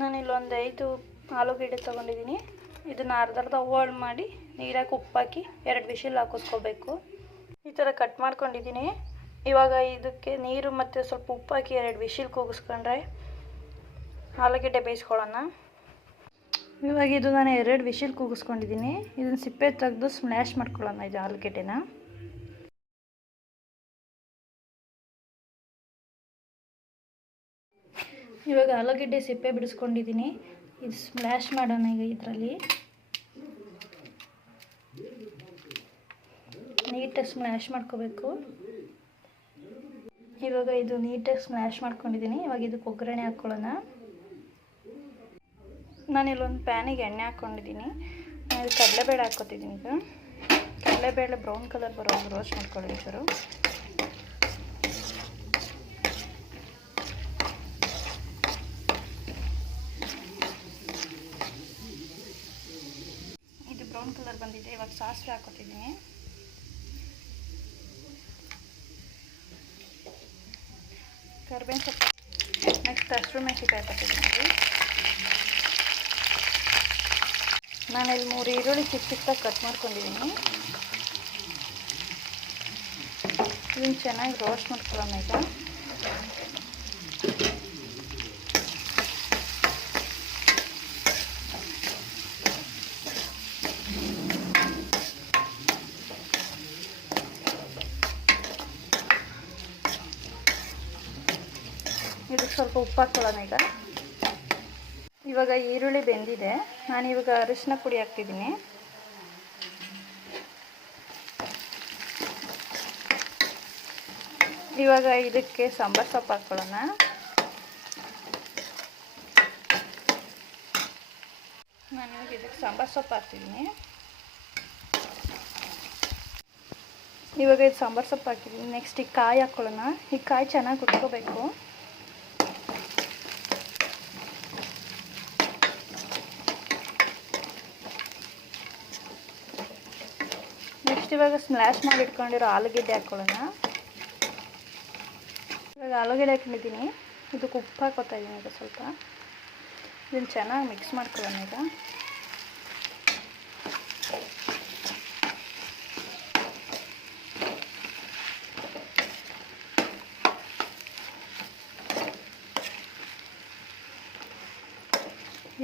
ನಾನು ಇಲ್ಲೊಂದು ಐದು ಆಲೂಗೆಡ್ಡೆ ತೊಗೊಂಡಿದ್ದೀನಿ. ಇದನ್ನು ಅರ್ಧ ಹೋಳ್ ಮಾಡಿ ನೀರಾಗಿ ಉಪ್ಪಾಕಿ ಎರಡು ಬಿಸಿಲು ಹಾಕಿಸ್ಕೋಬೇಕು. ಈ ಥರ ಕಟ್ ಮಾಡ್ಕೊಂಡಿದ್ದೀನಿ. ಇವಾಗ ಇದಕ್ಕೆ ನೀರು ಮತ್ತು ಸ್ವಲ್ಪ ಉಪ್ಪಾಕಿ ಎರಡು ಬಿಸಿಲು ಕೂಗಿಸ್ಕೊಂಡ್ರೆ ಆಲೂಗೆಡ್ಡೆ ಬೇಯಿಸ್ಕೊಳ್ಳೋಣ. ಇವಾಗ ಇದು ನಾನು ಎರಡು ವಿಶಿಲ್ ಕೂಗಿಸ್ಕೊಂಡಿದ್ದೀನಿ. ಇದನ್ನು ಸಿಪ್ಪೆ ತೆಗೆದು ಸ್ಮ್ಯಾಶ್ ಮಾಡ್ಕೊಳ್ಳೋಣ ಇದು ಆಲೂಗೆಡ್ಡೆನ. ಇವಾಗ ಆಲೂಗಡ್ಡೆ ಸಿಪ್ಪೆ ಬಿಡಿಸ್ಕೊಂಡಿದ್ದೀನಿ. ಇದು ಸ್ಮ್ಯಾಶ್ ಮಾಡೋಣ ಈಗ ಇದರಲ್ಲಿ. ನೀಟಾಗಿ ಸ್ಮ್ಯಾಶ್ ಮಾಡ್ಕೋಬೇಕು. ಇವಾಗ ಇದು ನೀಟಾಗಿ ಸ್ಮ್ಯಾಶ್ ಮಾಡ್ಕೊಂಡಿದ್ದೀನಿ. ಇವಾಗ ಇದಕ್ಕೆ ಒಗ್ಗರಣೆ ಹಾಕ್ಕೊಳ್ಳೋಣ ನಾನಿಲ್ಲೊಂದು ಪ್ಯಾನಿಗೆ ಎಣ್ಣೆ ಹಾಕ್ಕೊಂಡಿದ್ದೀನಿ ನಾನು ಕಡಲೆಬೇಳೆ ಹಾಕ್ಕೊತಿದ್ದೀನಿ ಈಗ. ಕಡಲೆಬೇಳೆ ಬ್ರೌನ್ ಕಲರ್ ಬರೋ ರೋಸ್ಟ್ ಮಾಡ್ಕೊಳ್ಳಿ ಸರು ಇದು ಬ್ರೌನ್ ಕಲರ್ ಬಂದಿದೆ, ಇವಾಗ ಸಾಸಿವೆ ಹಾಕೋತಿದ್ದೀನಿ. ಕರ್ಬೇವಿನ ಸೊಪ್ಪು, ನೆಕ್ಸ್ಟ್ ಹಸಿರು ಮೆಣಸಿಕಾಯಿ ಹಾಕೋತಿದ್ದೀನಿ. ನಾನಿಲ್ಲಿ ಮೂರು ಈರುಳ್ಳಿ ಚಿಕ್ಕ ಚಿಕ್ಕದಾಗಿ ಕಟ್ ಮಾಡ್ಕೊಂಡಿದ್ದೀನಿ. ಇದನ್ನು ಚೆನ್ನಾಗಿ ರೋಸ್ಟ್ ಮಾಡ್ಕೊಳ್ಳೋಣ ಈಗ. ಇದಕ್ಕೆ ಸ್ವಲ್ಪ ಉಪ್ಪು ಹಾಕ್ಕೊಳ್ಳೋಣ ಈಗ. ಇವಾಗ ಈರುಳ್ಳಿ ಬೆಂದಿದೆ. ನಾನು ಇವಾಗ ಅರಿಶಿನ ಪುಡಿ ಹಾಕ್ತಿದ್ದೀನಿ. ಇವಾಗ ಇದಕ್ಕೆ ಸಾಂಬಾರು ಸೊಪ್ಪು ಹಾಕ್ಕೊಳ್ಳೋಣ. ನಾನು ಇದಕ್ಕೆ ಸಾಂಬಾರು ಸೊಪ್ಪು ಹಾಕ್ತಿದ್ದೀನಿ. ಇವಾಗ ಇದು ಸಾಂಬಾರು ಸೊಪ್ಪು ಹಾಕಿದ್ದೀನಿ. ನೆಕ್ಸ್ಟ್ ಈ ಕಾಯಿ ಹಾಕ್ಕೊಳ್ಳೋಣ. ಈ ಕಾಯಿ ಚೆನ್ನಾಗಿ ಕುಟ್ಕೋಬೇಕು ಇವಾಗ ಸ್ಮ್ಯಾಶ್ ಮಾಡಿ ಇಟ್ಕೊಂಡಿರೋ ಆಲೂಗೆಡ್ಡೆ ಹಾಕ್ಕೊಳ್ಳೋಣ ಇವಾಗ ಆಲೂಗೆಡ್ಡೆ ಹಾಕೊಂಡಿದ್ದೀನಿ. ಇದಕ್ಕೆ ಉಪ್ಪು ಹಾಕೋತಾ ಇದ್ದೀನಿ ಈಗ ಸ್ವಲ್ಪ. ಇದನ್ನು ಚೆನ್ನಾಗಿ ಮಿಕ್ಸ್ ಮಾಡ್ಕೊಳ್ಳೋಣ ಈಗ.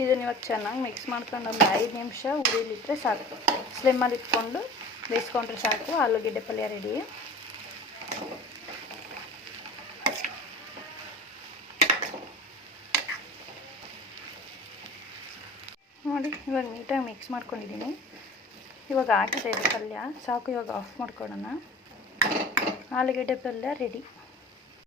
ಇದನ್ನು ಇವಾಗ ಚೆನ್ನಾಗಿ ಮಿಕ್ಸ್ ಮಾಡ್ಕೊಂಡು ಒಂದು ಐದು ನಿಮಿಷ ಉರಿಲಿಟ್ಟರೆ ಸಾಕು. ಸ್ಲಿಮ್ಮಲ್ಲಿ ಇಟ್ಕೊಂಡು ಬೇಯಿಸ್ಕೊಂಡ್ರೆ ಸಾಕು ಆಲೂಗೆಡ್ಡೆ ಪಲ್ಯ ರೆಡಿ ನೋಡಿ, ಇವಾಗ ನೀಟಾಗಿ ಮಿಕ್ಸ್ ಮಾಡ್ಕೊಂಡಿದ್ದೀನಿ. ಇವಾಗ ಆಗ್ತಾ ಇದೆ ಪಲ್ಯ, ಸಾಕು ಇವಾಗ ಆಫ್ ಮಾಡ್ಕೊಳ್ಳೋಣ ಆಲೂಗೆಡ್ಡೆ ಪಲ್ಯ ರೆಡಿ